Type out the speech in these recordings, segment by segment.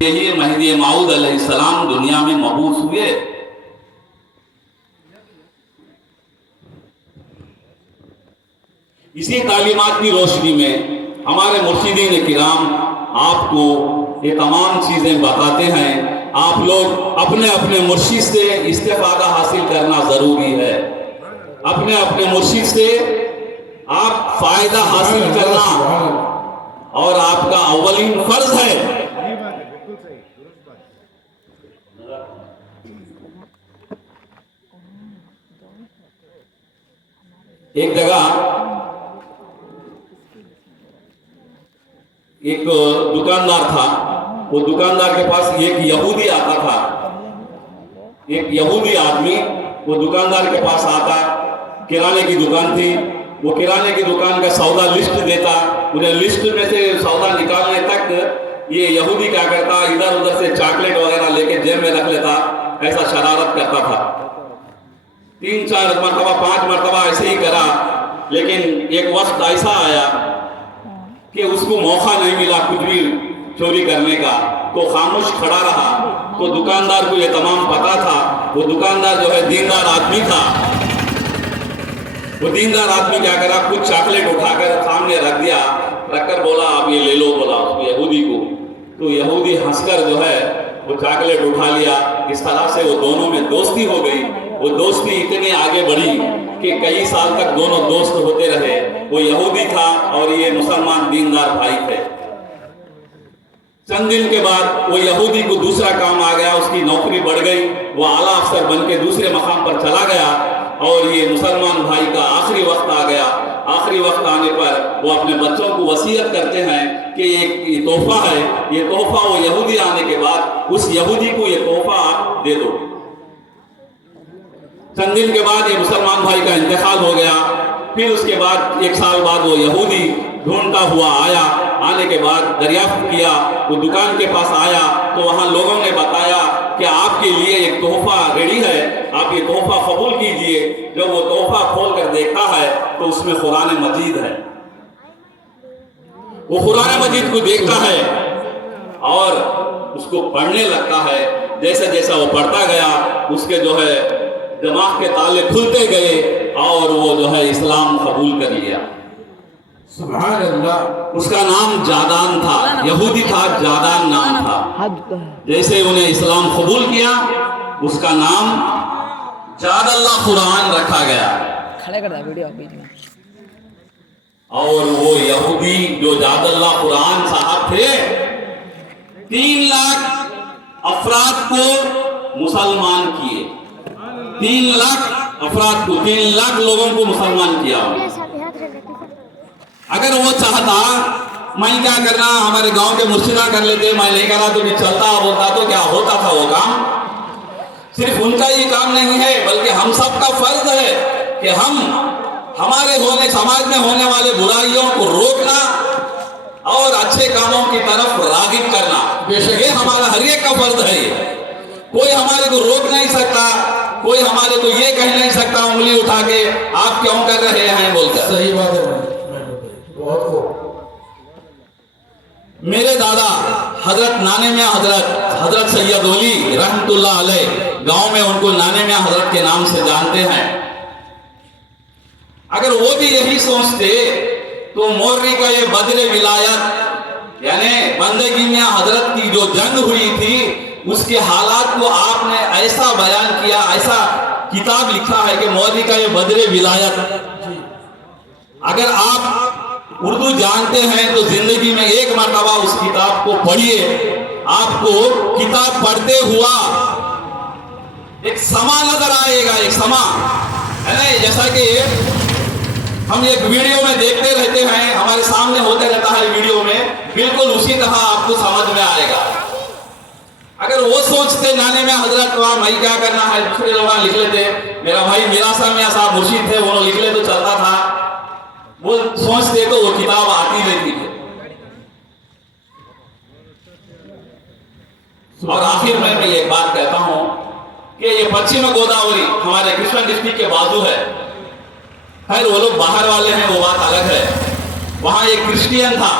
यही महदी माऊद अलैहिस्सलाम दुनिया में मबूस हुए। इसी तालीमात की रोशनी में हमारे मुर्शिदीन किराम आपको ये तमाम चीज़ें बताते हैं। आप लोग अपने अपने मुर्शिद से इस्तेफादा हासिल करना ज़रूरी है। अपने अपने मुर्शिद से आप फ़ायदा हासिल करना और आपका अव्वलीन फ़र्ज है। एक जगह एक दुकानदार था। वो दुकानदार के पास एक यहूदी आता था। एक यहूदी आदमी वो दुकानदार के पास आता। किराने की दुकान थी। वो किराने की दुकान का सौदा लिस्ट देता। उन्हें लिस्ट में से सौदा निकालने तक ये यहूदी क्या करता, इधर उधर से चॉकलेट वगैरह लेके जेब में रख लेता। ऐसा शरारत करता था। 3-4 मरतबा 5 मरतबा ऐसे ही करा। लेकिन एक वक्त ऐसा आया कि उसको मौका नहीं मिला कुछ भी चोरी करने का, तो खामोश खड़ा रहा। तो दुकानदार को ये तमाम पता था। वो दुकानदार जो है दीनदार आदमी था। वो दीनदार आदमी क्या करा, कुछ चॉकलेट उठाकर सामने रख दिया। रखकर बोला आप ये ले लो, बोला उसको यहूदी को। तो यहूदी हंसकर जो है वो चॉकलेट उठा लिया। इस तरह से वो दोनों में दोस्ती हो गई। वो दोस्ती इतनी आगे बढ़ी कि कई साल तक दोनों दोस्त होते रहे। वो यहूदी था और ये मुसलमान दीनदार भाई थे। चंद दिन के बाद वो यहूदी को दूसरा काम आ गया, उसकी नौकरी बढ़ गई। वो आला अफसर बन के दूसरे मकाम पर चला गया और ये मुसलमान भाई का आखिरी वक्त आ गया। आखिरी वक्त आने पर वो अपने बच्चों को वसीयत करते हैं कि ये तोहफा है, ये तोहफा वो यहूदी आने के बाद उस यहूदी को ये तोहफा आप दे दो। चंद दिन के बाद ये मुसलमान भाई का इंतकाल हो गया। फिर उसके बाद 1 साल बाद वो यहूदी ढूंढता हुआ आया। आने के बाद दरियाफ्त किया, वो दुकान के पास आया तो वहाँ लोगों ने बताया कि आपके लिए एक तोहफा रेडी है, आप ये तोहफा कबूल कीजिए। जब वो तोहफा खोल कर देखता है तो उसमें कुरान मजीद है। वो कुरान मजीद को देखता है और उसको पढ़ने लगता है। जैसा जैसा वो पढ़ता गया उसके जो है दिमाग के ताले खुलते गए और वो जो है इस्लाम कबूल कर लिया। सुभान अल्लाह। उसका नाम जादान था, यहूदी था, जादान नाम था। जैसे उन्हें इस्लाम कबूल किया उसका नाम जादल्ला कुरान रखा गया। खड़े कर दे वीडियो बीच में। और वो यहूदी जो जादल्ला कुरान साहब थे 3 लाख अफराद को मुसलमान किए। 3 लाख अफराद को, 3 लाख लोगों को मुसलमान किया। अगर वो चाहता मैं क्या करना, हमारे गांव के मुर्शिदा कर लेते, मैं नहीं करा तो नहीं चलता बोलता तो क्या होता था वो काम। सिर्फ उनका ही काम नहीं है बल्कि हम सबका फर्ज है कि हम हमारे समाज में होने वाले बुराइयों को रोकना और अच्छे कामों की तरफ रागिब करना। ये हमारा हर एक का फर्ज है। कोई हमारे को रोक नहीं सकता, कोई हमारे को ये कह नहीं सकता उंगली उठा के आप क्यों कर रहे हैं बोलकर। सही बात है। मेरे दादा हजरत नाने मियां हजरत सैयद वली रहमतुल्लाह अलैह, गांव में उनको नाने मियां हजरत के नाम से जानते हैं। अगर वो भी यही सोचते तो मोरनी का ये बदले विलायत यानी बंदगी मियां हजरत की जो जंग हुई थी उसके हालात को आपने ऐसा बयान किया, ऐसा किताब लिखा है कि मोदी का ये बदले विलायत। अगर आप उर्दू जानते हैं तो जिंदगी में एक मरतबा उस किताब को पढ़िए। आपको किताब पढ़ते हुआ एक समा नजर आएगा, एक समा है ना। जैसा कि हम एक वीडियो में देखते रहते हैं, हमारे सामने होते रहता है वीडियो में, बिल्कुल उसी तरह आपको समझ में आएगा। अगर वो सोचते नाने में हजरत वहां मैं क्या करना है, दूसरे लोग लिख लेते। मेरा भाई मिरासा मियां साहब मुर्शिद थे, वो लिख ले तो चलता था। वो सोचते तो वो किताब आती रहती थी। और आखिर में मैं एक बात कहता हूं कि ये पश्चिम गोदावरी हमारे कृष्णा डिस्ट्रिक्ट के बाजू है। खैर वो लोग बाहर वाले हैं, वो बात अलग है। वहां एक क्रिश्चियन था,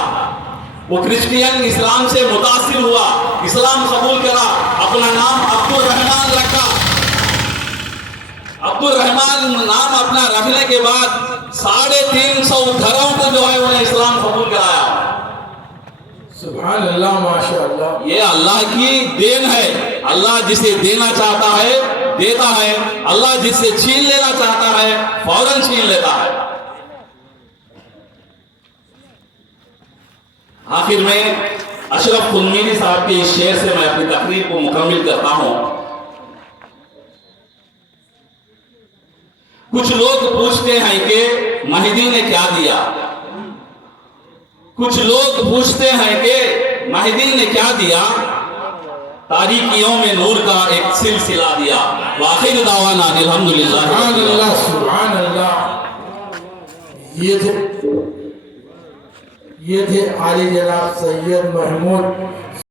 वो क्रिश्चियन इस्लाम से मुतासिर हुआ, इस्लाम कबूल करा, अपना नाम अब्दुल रहमान रखा। अब्दुल रहमान नाम अपना रखने के बाद 350 घरों को जो है उन्हें इस्लाम कबूल कराया। सुभान अल्लाह, माशाअल्लाह। ये अल्लाह की देन है। अल्लाह जिसे देना चाहता है देता है, अल्लाह जिससे छीन लेना चाहता है फौरन छीन लेता है। आखिर में अशरफ खुलमीनी साहब के इस शेर से मैं अपनी तकरीर को मुकम्मिल करता हूं। कुछ लोग पूछते हैं कि महदी ने क्या दिया, कुछ लोग पूछते हैं कि महदी ने क्या दिया, तारीकियों में नूर का एक सिलसिला दिया। वाखिर दावाना अल्हम्दुलिल्लाह। सुभान अल्लाह, सुभान अल्लाह। ये थे आली जनाब सैयद महमूद